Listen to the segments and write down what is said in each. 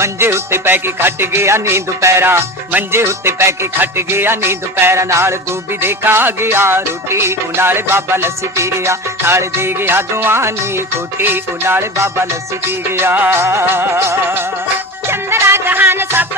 ਮੰਜੇ ਉੱਤੇ ਪੈ ਕੇ ਖੱਟ ਗਿਆ ਨੀਂਦ ਦੁਪਹਿਰਾ। ਮੰਜੇ ਉੱਤੇ ਪੈ ਕੇ ਖੱਟ ਗਿਆ ਨੀਂਦ ਦੁਪਹਿਰਾ। ਨਾਲ ਗੋਭੀ ਦੇ ਖਾ ਗਿਆ ਰੋਟੀ, ਉਹ ਨਾਲੇ ਬਾਬਾ ਲੱਸੀ ਪੀ ਗਿਆ। ਨਾਲ ਦੇ ਗਿਆ ਦੁਆਨੀ ਖੋਟੀ ਉਹ ਨਾਲੇ ਬਾਬਾ ਲੱਸੀ ਪੀ ਗਿਆ। ਚੰਦਰਾ ਜਹਾਨ ਸਭ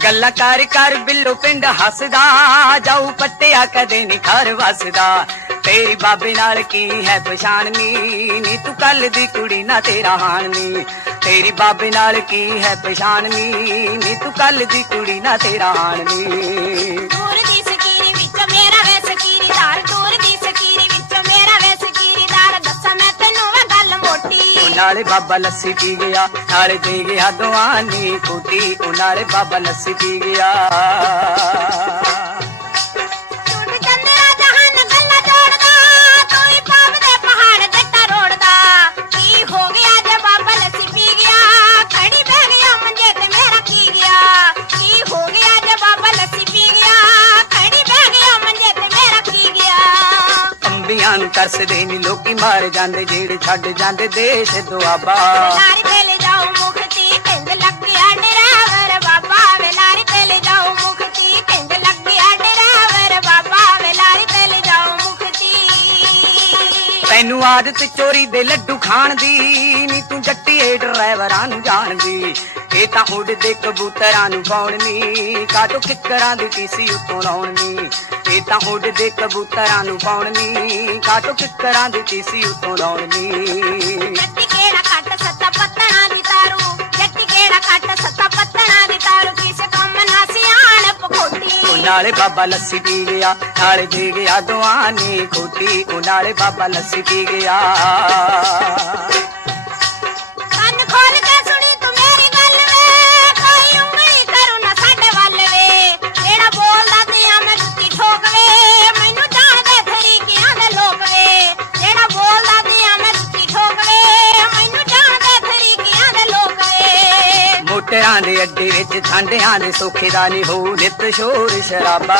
ਗੱਲਾਂ ਕਰ ਕਰ ਬਿੱਲੋ ਪਿੰਡ ਹੱਸਦਾ, ਜਾਊ ਪੱਟਿਆ ਕਦੇ ਨਹੀਂ ਘਰ ਵਸਦਾ। ਤੇਰੀ ਬਾਬੇ ਨਾਲ ਕੀ ਹੈ ਪਛਾਣ ਨੀ ਨੀ ਤੂੰ ਕੱਲ ਦੀ ਕੁੜੀ ਨਾ ਤੇਰਾ ਹਾਣ ਨੀ ਤੇਰੀ ਬਾਬੇ ਨਾਲ ਕੀ ਹੈ ਪਛਾਣ ਨੀ ਨੀ ਤੂੰ ਕੱਲ ਦੀ ਕੁੜੀ ਨਾ ਤੇਰਾ ਹਾਣ ਨੀ ਨਾਲੇ ਬਾਬਾ ਲੱਸੀ ਪੀ ਗਿਆ, ਨਾਲੇ ਦੇ ਗਿਆ ਦੁਆਨੀ ਕੋਟੀ, ਉਹ ਨਾਲੇ ਬਾਬਾ ਲੱਸੀ ਪੀ ਗਿਆ। ਅੰਬੀਆਂ ਨੂੰ ਤਰਸਦੇ ਨੀ ਲੋਕੀ ਮਾਰ ਜਾਂਦੇ ਜਿਹੜੇ ਛੱਡ ਜਾਂਦੇ ਦੇਸ਼ ਦੁਆਬਾ। ਤੇ ਲੈ ਜਾਓ ਮੁਖਤੀ ਕਹਿੰਦੇ ਲੱਗਿਆ ਡਰਾਈਵਰ ਬਾਬਾ ਵੇ। ਲਾਰੀ ਤੇ ਲੈ ਜਾਓ ਮੁਖਤੀ ਕਹਿੰਦੇ ਲੱਗਿਆ ਡਰਾਈਵਰ ਬਾਬਾ ਵੇ। ਲਾਰੀ ਤੇ ਲੈ ਜਾਓ ਮੁਖਤੀ ਤੈਨੂੰ ਆਦਤ ਚੋਰੀ ਦੇ ਲੱਡੂ ਖਾਣ ਦੀ ਨੀ ਤੂੰ ਜੱਟੀਏ ਡਰਾਈਵਰਾਂ ਨੂੰ ਜਾਣਦੀ। ਇਹ ਤਾਂ ਉੱਡਦੇ ਕਬੂਤਰਾਂ ਨੂੰ ਪਾਉਣ ਨੀ ਕਾਟੋ ਕਿੱਕਰਾਂ ਦੀ ਟੀਸੀ ਉੱਤੋਂ ਲਾਉਣ ਨੀ। ਇਹ ਤਾਂ ਉੱਡਦੇ ਕਬੂਤਰਾਂ ਨੂੰ ਪਾਉਣ ਕਾਟੋ ਕਿੱਕਰਾਂ ਦੀ ਟੀਸੀ ਉੱਤੋਂ ਲਾਉਣ ਨੀ ਜੱਟੀ ਕਿਹੜਾ ਕੱਟ ਸੱਤਾ ਪੱਤਣਾ ਦੀ ਤਾਰੂ? ਜੱਟੀ ਕਿਹੜਾ ਕੱਟ ਸੱਤਾ ਪੱਤਣਾ ਦੀ ਤਾਰੂ? ਕਿਸੇ ਕੰਮ ਨਾ ਸਿਆਣ ਪਖੋਟੀ? ਉਹ ਨਾਲੇ ਬਾਬਾ ਲੱਸੀ ਪੀ ਗਿਆ ਨਾਲੇ ਦੇ ਗਿਆ ਦੁਆਨੀ ਖੋਟੀ। ਉਹ ਨਾਲੇ ਬਾਬਾ ਲੱਸੀ ਪੀ ਗਿਆ। ਵੇ ਦੇ ਅੱਡੇ ਵਿੱਚ ਠੰਡਿਆਂ ਦੇ ਸੋਖੇ ਦਾ ਨਹੀਂ ਹੋ ਨਿਤ ਸ਼ੋਰ ਸ਼ਰਾਬਾ।